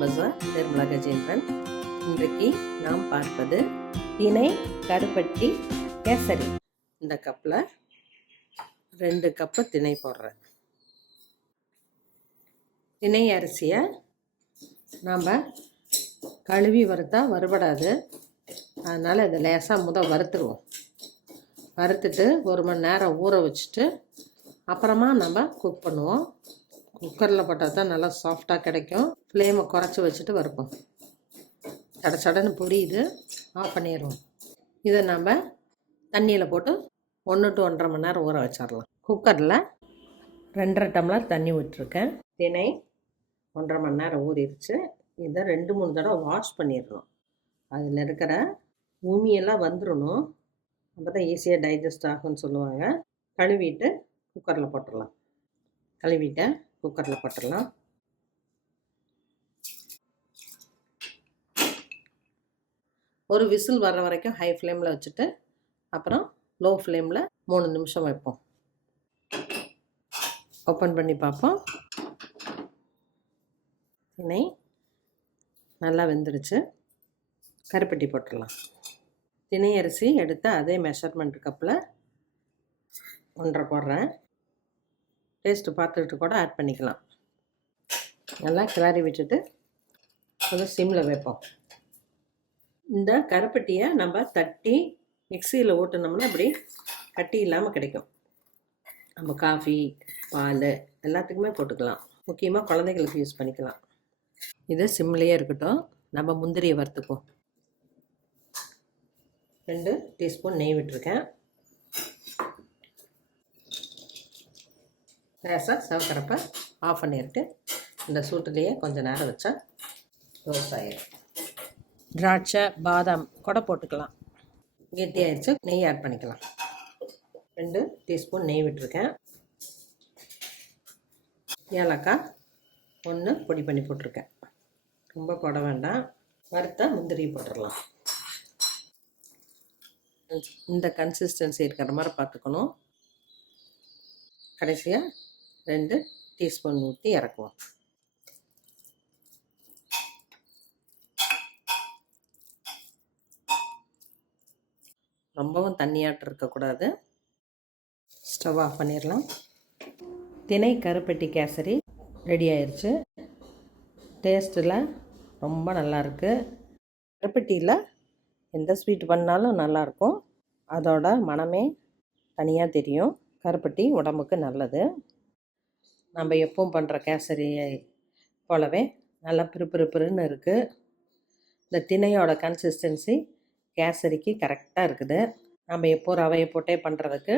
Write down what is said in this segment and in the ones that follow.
பஜார் நிர்மலா கஜேந்திரன். இன்றைக்கு நாம் பார்ப்பது தினை கருப்பட்டி கேசரி. இந்த கப்பில் 2 கப்பு தினை போடுறேன். தினை அரிசியை நாம் கழுவி வறுத்தா வறுபடாது, அதனால் இதை லேசாக வறுத்துருவோம். வறுத்துட்டு 1 மணி நேரம் ஊற வச்சுட்டு அப்புறமா நம்ம குக் பண்ணுவோம். குக்கரில் போட்டால் தான் நல்லா சாஃப்டாக கிடைக்கும். ஃப்ளேமை குறைச்சி வச்சுட்டு வறுப்போம். சடன்னு பொரியுது, ஆஃப் பண்ணிடுவோம். இதை நம்ம தண்ணியில் போட்டு 1 to 1.5 மணி நேரம் ஊற வச்சிடலாம். குக்கரில் 2.5 டம்ளர் தண்ணி விட்டுருக்கேன். தினை 1.5 மணி நேரம் ஊறிடுச்சு. இதை 2-3 தடவை வாஷ் பண்ணிடணும். அதில் இருக்கிற உமியெல்லாம் வந்துடணும். அப்போ தான் ஈஸியாக டைஜஸ்ட் ஆகும்னு சொல்லுவாங்க. கழுவிட்டு குக்கரில் போட்டுடலாம். கழுவிட்டேன், குக்கரில் போட்டுடலாம். ஒரு விசில் வர்ற வரைக்கும் ஹை ஃப்ளேமில் வச்சுட்டு அப்புறம் லோ ஃப்ளேமில் 3 நிமிஷம் வைப்போம். ஓப்பன் பண்ணி பார்ப்போம். தினை நல்லா வெந்துடுச்சு. கருப்பட்டி போட்டுடலாம். தினை அரிசி எடுத்த அதே மெஷர்மெண்ட் கப்பில் 1.5 போடுறேன். டேஸ்ட்டு பார்த்துக்கிட்டு கூட ஆட் பண்ணிக்கலாம். நல்லா கிளறி விட்டுட்டு கொஞ்சம் சிம்மில் வைப்போம். இந்த கருப்பட்டியை நம்ம தட்டி மிக்சியில் ஓட்டுனோம்னா இப்படி கட்டி இல்லாமல் கிடைக்கும். நம்ம காஃபி, பால் எல்லாத்துக்குமே போட்டுக்கலாம். முக்கியமாக குழந்தைகளுக்கு யூஸ் பண்ணிக்கலாம். இது சிம்லேயே இருக்கட்டும். நம்ம முந்திரியை வறுத்துப்போம். 2 டீஸ்பூன் நெய் விட்டுருக்கேன். லேசாக சவக்கிறப்ப ஆஃப் பண்ணிட்டு இந்த சூட்டுலேயே கொஞ்சம் நேரம் வச்சா ரோஸ்ட் ஆகிடும். திராட்சை, பாதாம் கூட போட்டுக்கலாம். கெட்டி ஆயிடுச்சு, நெய் ஆட் பண்ணிக்கலாம். 2 டீஸ்பூன் நெய் விட்டுருக்கேன். ஏலக்காய் 1 பொடி பண்ணி போட்டிருக்கேன். ரொம்ப போட வேண்டாம். வறுத்த முந்திரி போட்டுடலாம். இந்த கன்சிஸ்டன்சி இருக்கிற மாதிரி பார்த்துக்கணும். கடைசியாக 2 டீஸ்பூன் ஊற்றி இறக்குவோம். ரொம்பவும் தண்ணியாட்டு இருக்கக்கூடாது. ஸ்டவ் ஆஃப் பண்ணிடலாம். தினை கருப்பட்டி கேசரி ரெடி ஆயிடுச்சு. டேஸ்ட்டில் ரொம்ப நல்லாயிருக்கு. கருப்பட்டியில் எந்த ஸ்வீட் பண்ணாலும் நல்லாயிருக்கும். அதோட மனமே தனியாக தெரியும். கருப்பட்டி உடம்புக்கு நல்லது. நம்ம எப்பவும் பண்ணுற கேசரியை போலவே நல்லா பிறுபிறுன்னு இருக்குது. இந்த தினையோட கன்சிஸ்டன்சி கேசரிக்கு கரெக்டாக இருக்குது. நம்ம எப்போ ரவையை போட்டே பண்ணுறதுக்கு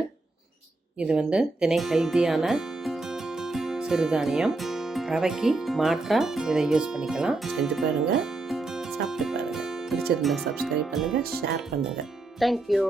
இது தினை ஹெல்த்தியான சிறுதானியம். ரவைக்கு மாற்றாக இதை யூஸ் பண்ணிக்கலாம். செஞ்சு பாருங்கள், சாப்பிட்டு பாருங்கள். பிடிச்சிருந்தா சப்ஸ்கிரைப் பண்ணுங்கள், ஷேர் பண்ணுங்கள். தேங்க்யூ.